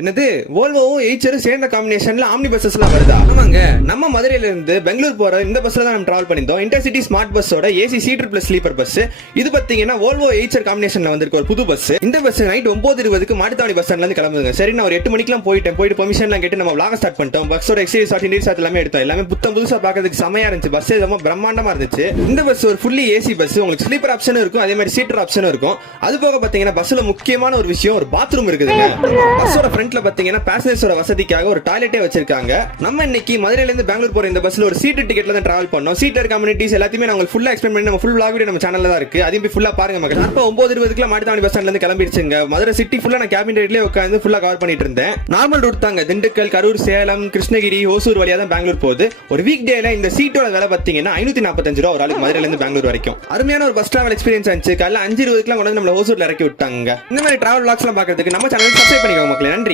என்னது வோல்வோவும் எய்ச்சரும் சேர்ந்த காம்பினேஷன்ல ஆம்னி பஸ்ஸஸ்லாம் வருதா? ஆமாங்க, நம்ம மதுரையில இருந்து பெங்களூர் போற இந்த பஸ்ல தான் நம்ம டிராவல் பண்ணிருந்தோம். இன்டர்சிட்டி ஸ்மார்ட் பஸ்ஸோட AC seater plus sleeper bus. இது பாத்தீங்கன்னா வோல்வோ எய்ச்சர் காம்பினேஷன்ல வந்திருக்க ஒரு புது பஸ். இந்த பஸ் நைட் 9:20க்கு மாட்டுத்தாவணி பஸ் ஸ்டாண்ட்ல இருந்து கிளம்புங்க. சரி, நான் ஒரு 8 மணிக்கெல்லாம் போயிட்டு பெர்மிஷன்லாம் கேட்டு நம்ம vlog ஸ்டார்ட் பண்ணிட்டோம். பஸ்ஸோட எக்ஸ்டீரியர் ஷாட், இன்டீரியர் ஷாட் எல்லாமே எடுத்தோம். எல்லாமே புதுசா பார்க்கிறதுக்கு செமையா இருந்துச்சு. பஸ் ரொம்ப பிரம்மாண்டமா இருந்துச்சு. இந்த பஸ் ஒரு ஃபுல்லி ஏசி பஸ். உங்களுக்கு ஸ்லீப்பர் ஆப்ஷனும் இருக்கும், அதே மாதிரி சீட்டர் ஆப்ஷனும் இருக்கும். அது போக பாத்தீங்கன்னா பஸ்ல முக்கியமான ஒரு விஷயம், ஒரு பாத்ரூம் இருக்குதுங்க. பஸ்ஸோட ஃப்ரண்ட்ல பாத்தீங்கன்னா பேசஞ்சர்ஸோட வசதிக்காக ஒரு டாய்லெட்டே வச்சிருக்காங்க. நம்ம இன்னைக்கு மதுரையில இருந்து பெங்களூர் போற இந்த பஸ்ல ஒரு சீட் டிக்கெட்ல தான் டிராவல் பண்ணோம். சீட்டர் கம்யூனிட்டிஸ் எல்லாத்தையுமே நான் உங்களுக்கு ஃபுல்லா எக்ஸ்பிளைன் பண்ணி நம்ம ஃபுல் vlog வீடியோ நம்ம சேனல்ல தான் இருக்கு. அதையும் போய் ஃபுல்லா பாருங்க மக்கள். அப்ப 9:20க்கு மாட்டுத்தாவணி பஸ் ஸ்டாண்ட்ல இருந்து கிளம்பிடுச்சுங்க. மதுரை சிட்டி ஃபுல்லா நான் கேபின் ரேட்லயே உட்கார்ந்து ஃபுல்லா கவர் பண்ணிட்டு இருந்தேன். நார்மல் ரூட் தாங்க. திண்டுக்கல், கரூர், சேலம், கிருஷ்ணகிரி, ஓசூர் வழியா தான் பெங்களூர் போகுது. ஒரு வீக் டேல இந்த சீட்டோட விலை பாத்தீங்கன்னா 545 ரூபாய் ஒரு ஆளுக்கு மதுரையில இருந்து பெங்களூர் வரைக்கும். அருமையான ஒரு பஸ் டிராவல் எக்ஸ்பீரியன்ஸ் ஆச்சு. காலைல 5:20க்கு கொண்டு வந்து நம்மள ஓசூர்ல இறக்கி விட்டாங்க. இந்த மாதிரி டிராவல் vlogs எல்லாம் பார்க்கிறதுக்கு நம்ம சேனலை சப்ஸ்கிரைப் பண்ணிக்கோங்க மக்களே. நன்றி.